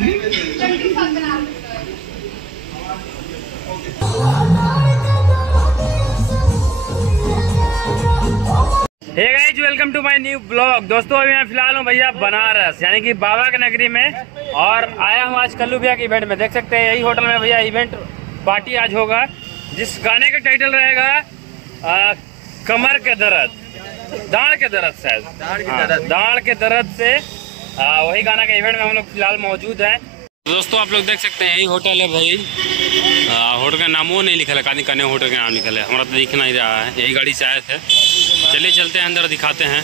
Hey guys, welcome to my new blog. दोस्तों अभी मैं फिलहाल हूँ भैया बनारस, यानी कि बाबा की नगरी में, और आया हूँ आज कल्लू भैया के इवेंट में। देख सकते हैं यही होटल में भैया इवेंट पार्टी आज होगा, जिस गाने का टाइटल रहेगा कमर के दर्द, दाढ़ के दर्द, शायद दाढ़ के दर्द से वही गाना का इवेंट में हम लोग फिलहाल मौजूद हैं। दोस्तों आप लोग देख सकते हैं यही होटल है भाई। होटल का नामों नहीं लिखा है, कानी काने होटल का नाम लिखा है, हमारा तो दिख नहीं रहा है। यही गाड़ी से आए थे, चलिए चलते हैं अंदर दिखाते हैं।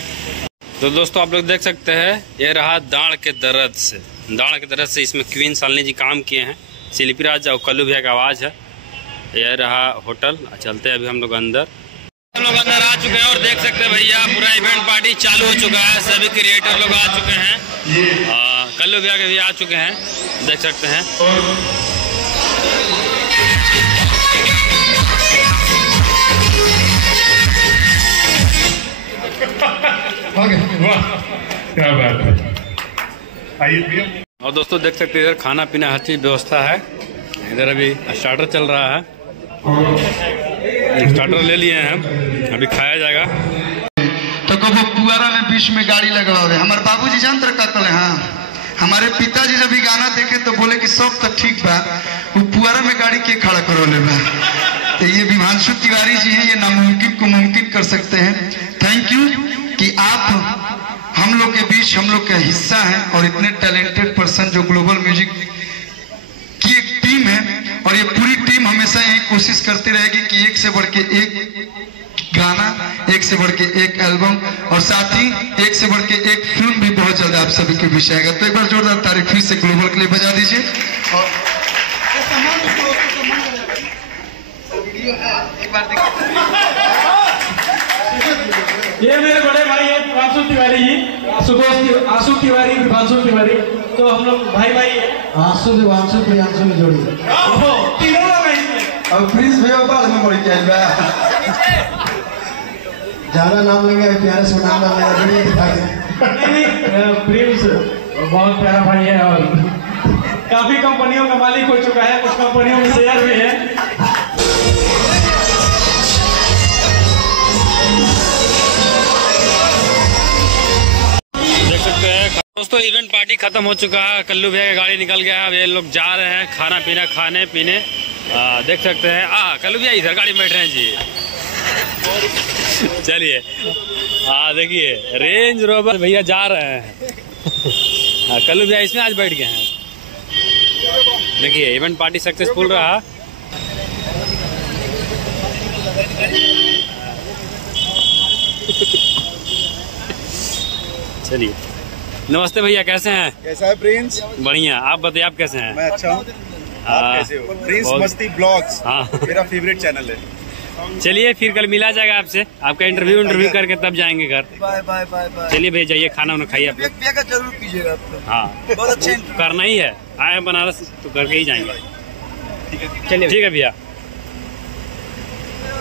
तो दोस्तों आप लोग देख सकते हैं ये रहा दाढ़ के दर्द से, दाढ़ के दर्द से। इसमें क्वीन शालिनी जी काम किए हैं, शिल्पी राज और कल्लू भैया का आवाज़ है। यह रहा होटल, चलते हैं अभी हम लोग अंदर। हम लोग अंदर आ चुके हैं और देख सकते हैं भैया पूरा इवेंट पार्टी चालू हो चुका है। सभी क्रिएटर लोग आ चुके हैं, कल्लू भैया के भी आ चुके हैं, देख सकते हैं। क्या बात है। आइए और दोस्तों देख सकते हैं इधर खाना पीना हर चीज व्यवस्था है। इधर अभी स्टार्टर चल रहा है, स्टार्टर ले लिए हैं, अभी खाया जाएगा। तो कबो पुआरा में बीच में गाड़ी लगवावे। हमारे बाबूजी जान तर कहते हैं, हाँ हमारे पिताजी जब भी गाना देखे तो बोले कि सब तो ठीक बा, वो पुआरा में गाड़ी के खड़ा करो ले बा। तो ये विभांशु तिवारी जी हैं, ये नामुमकिन को मुमकिन कर सकते हैं। थैंक यू कि आप हम लोग के बीच हम लोग का हिस्सा हैं, और इतने टैलेंटेड पर्सन जो ग्लोबल म्यूजिक की एक टीम है, और ये पूरी टीम हमेशा यही कोशिश करती रहेगी कि एक से बढ़ के एक गाना, एक से बढ़ के एक एल्बम, और साथ ही एक से बढ़ के एक फिल्म भी बहुत जल्द आप सभी के बीच आएगा। तो एक बार जोरदार तारीफ फिर से ग्लोबल के लिए बजा दीजिए। और ये मेरे बड़े भाई हैं विभांशु तिवारी जी, आशु तिवारी, विभांशु तिवारी। तो हम लोग भाई भाई हैं। आशु विभांशु प्रियांशु में जोड़ी तीनों लोग हैं। अब प्रिंस भैया बाल में बढ़ गया, ज्यादा नाम लेंगे प्यारे से नाम लेंगे। प्रिंस बहुत प्यारा भाई है और काफी कंपनियों का मालिक हो चुका है, कुछ कंपनियों में शेयर भी है। देख सकते हैं दोस्तों इवेंट पार्टी खत्म हो चुका है, कल्लू भैया की गाड़ी निकल गया है। अब ये लोग जा रहे हैं खाना पीना खाने पीने। देख सकते हैं कल्लू भैया इधर गाड़ी में बैठ रहे हैं जी। चलिए देखिए रेंज रोवर भैया जा रहे हैं। कल्लू भैया इसमें आज बैठ गए हैं। देखिए इवेंट पार्टी सक्सेसफुल रहा। चलिए नमस्ते भैया, कैसे हैं? कैसा है प्रिंस? बढ़िया, आप बताइए आप कैसे हैं? मैं अच्छा हूँ, आप कैसे हो? प्रिंस मस्ती ब्लॉग्स मेरा फेवरेट चैनल है। चलिए फिर कल मिला जाएगा आपसे, आपका इंटरव्यू करके तब जाएंगे घर। Bye bye bye bye. चलिए भैया जाइए, खाना वाना खाइए आप। जरूर कीजिएगा आप। हाँ बहुत अच्छे करना ही है, आए बनारस तो करके ही जाएंगे। ठीक है चलिए ठीक है भैया।